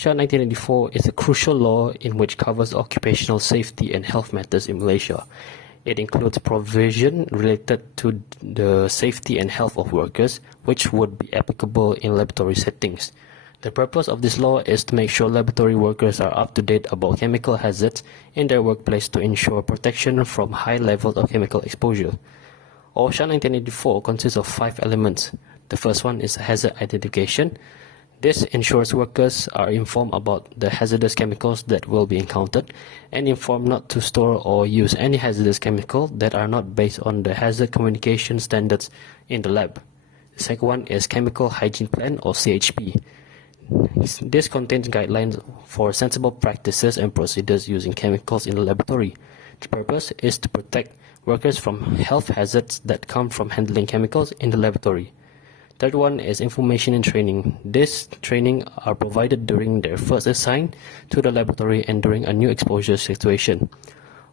OSHA 1984 is a crucial law in which covers occupational safety and health matters in Malaysia. It includes provision related to the safety and health of workers, which would be applicable in laboratory settings. The purpose of this law is to make sure laboratory workers are up to date about chemical hazards in their workplace to ensure protection from high levels of chemical exposure. OSHA 1984 consists of 5 elements. The first one is hazard identification. This ensures workers are informed about the hazardous chemicals that will be encountered and informed not to store or use any hazardous chemical that are not based on the hazard communication standards in the lab. The second one is chemical hygiene plan or CHP. This contains guidelines for sensible practices and procedures using chemicals in the laboratory. The purpose is to protect workers from health hazards that come from handling chemicals in the laboratory. Third one is information and training. This training are provided during their first assign to the laboratory and during a new exposure situation.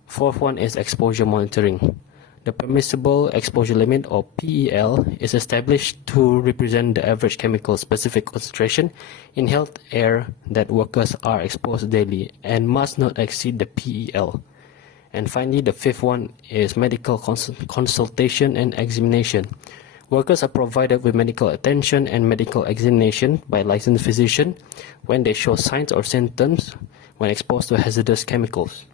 Fourth one is exposure monitoring. The permissible exposure limit or PEL is established to represent the average chemical specific concentration in health air that workers are exposed daily and must not exceed the PEL. And finally, the fifth one is medical consultation and examination. Workers are provided with medical attention and medical examination by licensed physician when they show signs or symptoms when exposed to hazardous chemicals.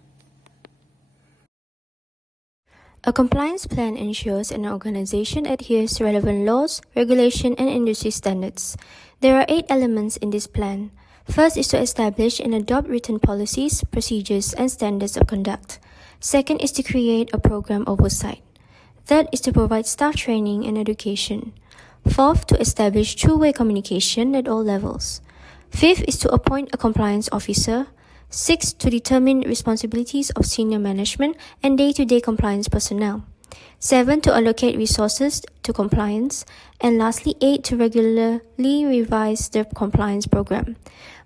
A compliance plan ensures an organization adheres to relevant laws, regulation, and industry standards. There are 8 elements in this plan. First is to establish and adopt written policies, procedures, and standards of conduct. Second is to create a program oversight. Third is to provide staff training and education. Fourth, to establish two-way communication at all levels. Fifth is to appoint a compliance officer. Sixth, to determine responsibilities of senior management and day-to-day compliance personnel. 7, to allocate resources to compliance. And lastly, 8, to regularly revise the compliance program.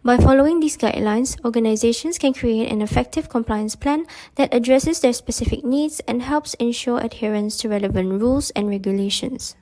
By following these guidelines, organizations can create an effective compliance plan that addresses their specific needs and helps ensure adherence to relevant rules and regulations.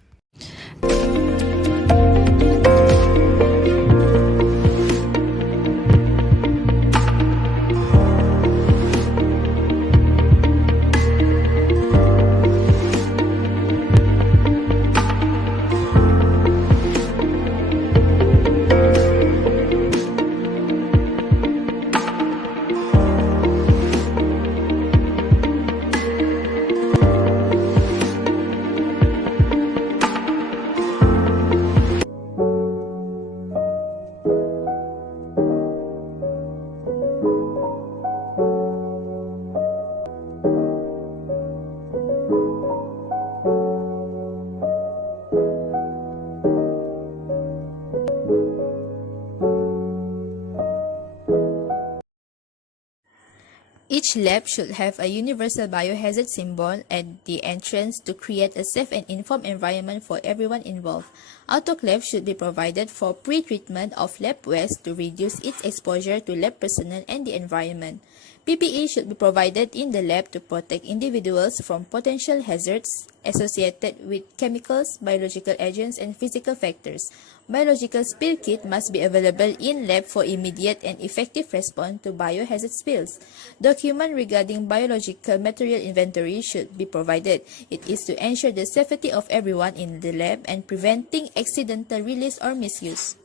Each lab should have a universal biohazard symbol at the entrance to create a safe and informed environment for everyone involved. Autoclave should be provided for pre-treatment of lab waste to reduce its exposure to lab personnel and the environment. PPE should be provided in the lab to protect individuals from potential hazards associated with chemicals, biological agents, and physical factors. Biological spill kit must be available in lab for immediate and effective response to biohazard spills. Document regarding biological material inventory should be provided. It is to ensure the safety of everyone in the lab and preventing accidental release or misuse.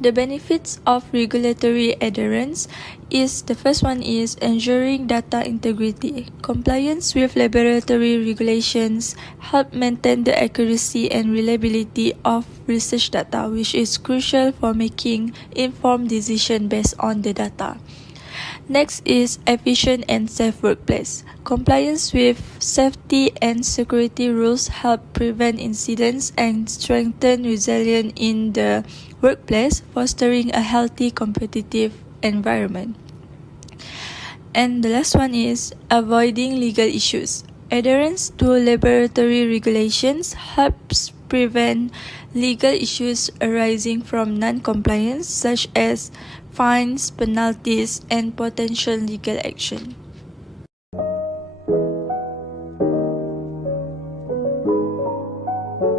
The benefits of regulatory adherence is the first one is ensuring data integrity. Compliance with laboratory regulations help maintain the accuracy and reliability of research data, which is crucial for making informed decisions based on the data. Next is efficient and safe workplace. Compliance with safety and security rules help prevent incidents and strengthen resilience in the workplace, fostering a healthy competitive environment. And the last one is avoiding legal issues. Adherence to laboratory regulations helps prevent legal issues arising from non-compliance, such as fines, penalties, and potential legal action.